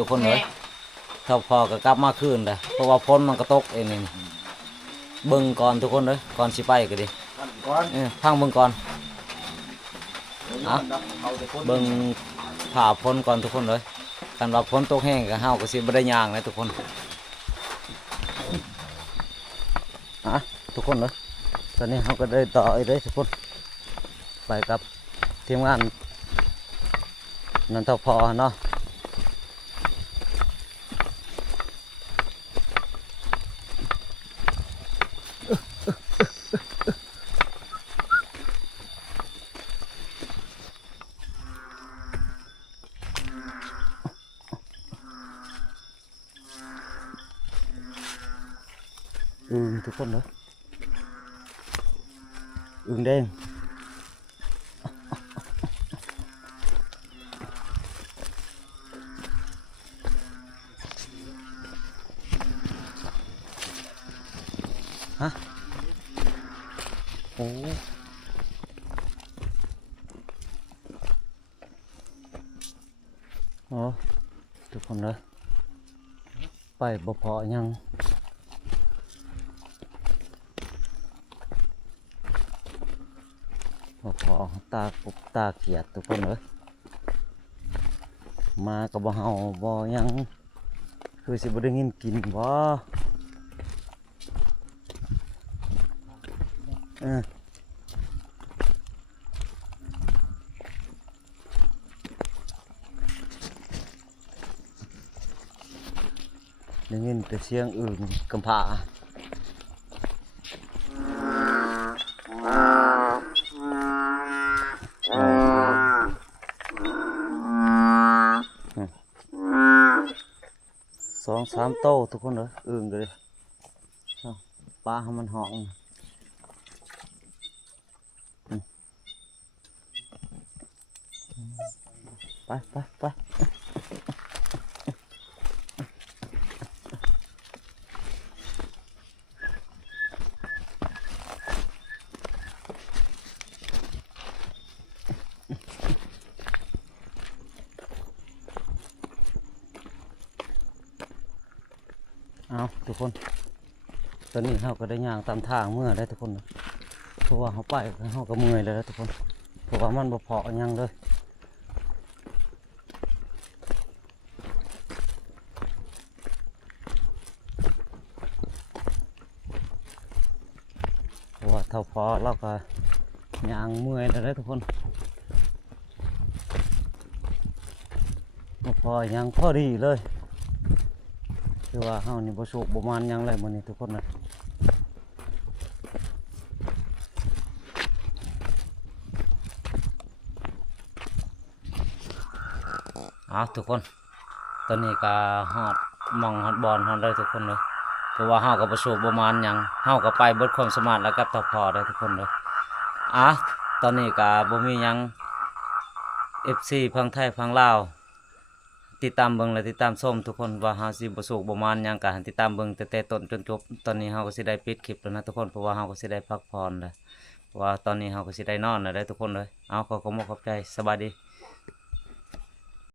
ทุกคนเลยถ้าพอก็กลับมาคืนเลยเพราะว่าฝนมันก็ตกเองนี่เบิ่งก่อนทุกคนเลยก่อนสิไปก็ดีพังเบิ่งก่อนเบิ่งผ่าฝนก่อนทุกคนเลยกันว่าฝนตกแห้งก็เฮาก็สิบ่ได้ย่างนะทุกคนทุกคนเลยตอนนี้เขาก็ได้ต่ออีกเลยทุกคนไปกับทีมงานนันทพอเนาะทุกคนเลยแดงฮะโอ้ทุกคนเลยไปบ่พอยังพอตากบตาเขียดทุกคนเลยมากับบ่เฮาบ่ยังคือสิบ่ได้ยินกินบ่ได้ยินแต่เสียงอื่นกำพร้า2-3 โต้ทุกคนเลยเลยปลาให้มันห่องไปทุกคนตอนนี้เราก็ได้ย่างตามทางเมื่อได้ทุกคนเพราะว่าเขาไปเขาก็เมื่อยเลยทุกคนเพราะว่ามันบ่พอยังเลยเพราะว่าเท่าพอเราก็ย่างเมื่อยเลยทุกคนบ่พอยังพอดีเลยคือว่าเฮานี่บ่สุกบ่มันยังเลยมื้อนี้ทุกคนนะทุกคนตอนนี้ก็ฮอดมองฮอดบอลฮอดเลยทุกคนเลยเพราะว่าเฮาก็บ่สุกบ่มันยังเฮาก็ไปเบิดความสามารถแล้วกับตะพอได้ทุกคนเลยตอนนี้ก็บ่มียัง FC พังไทยพังลาวติดตามเบิ่งและติดตามชมทุกคนว่าเฮาสิบ่สุกบ่มันหยังก็ติดตามเบิ่งแต่ต้นจนจบตอนนี้เฮาก็สิได้ปิดคลิปแล้วนะทุกคนเพราะว่าเฮาก็สิได้พักผ่อนแล้วเพราะว่าตอนนี้เฮาก็สิได้นอนแล้วได้ทุกคนเลยขอบคุณขอบใจสบายดี